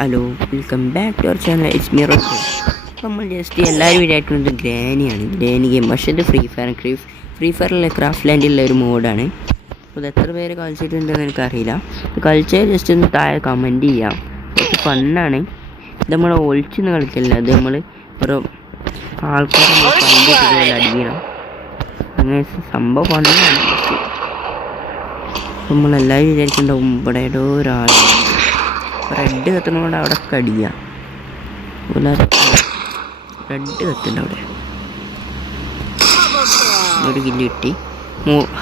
Hello, welcome back to our channel. It's me Rose. നമ്മൾ just എല്ലാവരും വിചാരിക്കുന്നത് ഗ്രാനിയാണ്, granny game. പക്ഷേ ഇത് ഫ്രീ ഫയറിലെ ക്രാഫ്റ്റ് ലാൻഡിലുള്ള ഒരു മോഡാണ്. അപ്പോൾ ഇത് എത്ര പേര് കളിച്ചിട്ടുണ്ടെന്ന് എനിക്കറിയില്ല. കളിച്ചാൽ ജസ്റ്റ് ഒന്ന് താഴെ കമൻറ്റ് ചെയ്യാം. കുറച്ച് ഫണ്ണാണ്. ഇത് നമ്മൾ ഒളിച്ചൊന്നും കളിക്കില്ല, അത് നമ്മൾ ഓരോ ആൾക്കാരെ അടിക്കണം. അങ്ങനെ സംഭവം ഫണ്ണാണ്. നമ്മളെല്ലാവരും വിചാരിക്കുന്നുണ്ടാവും ഇവിടെ ഏതോ ഒരാൾ റെഡ് കത്തുന്നതുകൊണ്ട് അവിടെ കടിക്കുക. റെഡ് കത്തുണ്ട് അവിടെ. ഒരു കില്ല് കിട്ടി.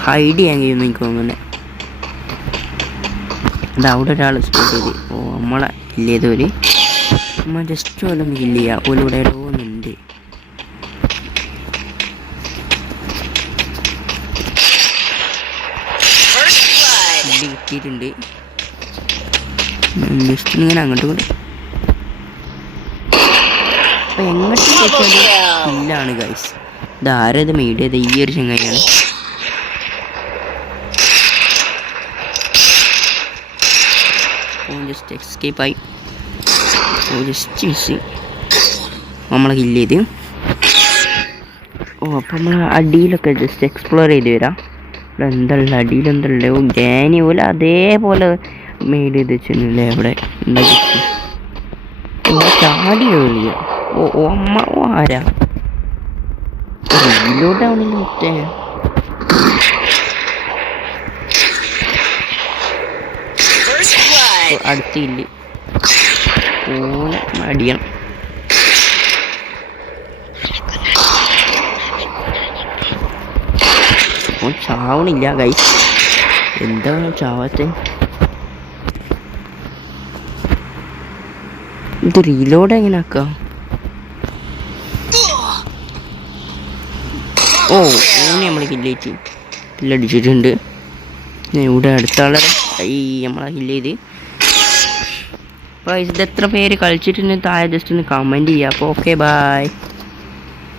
ഹൈഡ് ചെയ്യാൻ കഴിയുമെന്ന് എനിക്ക് തോന്നുന്നത്. അത് അവിടെ ഒരാൾ സ്പോട്ട് ചെയ്ത്. നമ്മളെ കില്ല് ചെയ്തവർ നമ്മൾ ജസ്റ്റ് പോലെ ഒന്ന് കില്ല് ചെയ്യുക. ഓല് ഇവിടെ ഏതോ ഒന്നുണ്ട്. കില്ല് കിട്ടിയിട്ടുണ്ട്. ജസ്റ്റ് ഇങ്ങനെ അങ്ങോട്ടും കൂടി. അപ്പോൾ എങ്ങോട്ട് ചോദിച്ചാൽ ഇല്ലാണ് ഗൈസ്. ഇതാരാ ഇത് മെയ്ഡ് ചെയ്ത? ഈ ഒരു ചങ്ങായിയാണ്. ജസ്റ്റ് എസ്കേപ്പായി. ജസ്റ്റ് മിസ് നമ്മളെ കില്ല് ചെയ്ത്. അപ്പോൾ നമ്മൾ അടിയിലൊക്കെ ജസ്റ്റ് എക്സ്പ്ലോർ ചെയ്ത് വരാം. ഇവിടെ എന്തുള്ള അടിയിലെന്തല്ലേ? ഗ്രാനി പോലെ അതേപോലെ മെയ്ഡ് ചെയ്ത് വെച്ചില്ലേ അവിടെ ഉണ്ടാക്കി. ചാടി കളിയ. അമ്മ ആരാ റീലോട്ടാവണില്ല മുത്തേ. അടുത്തില്ല ഓനെ അടിയണം. ഓൻ ചാവണില്ല ഗൈസ്. എന്താണ് ചാവാത്തെ? ഇത് റീലോഡ് എങ്ങനെ ആക്കാം? ഓനെ നമ്മൾ കില്ലടിച്ചിട്ടുണ്ട്. ഇവിടെ അടുത്ത ആളെ നമ്മളെ കില്ല് ചെയ്ത്. അപ്പോൾ ഇത് എത്ര പേര് കളിച്ചിട്ടുണ്ട് താഴെ ജസ്റ്റ് ഒന്ന് കമൻറ്റ് ചെയ്യുക. അപ്പോൾ ഓക്കെ, ബൈ.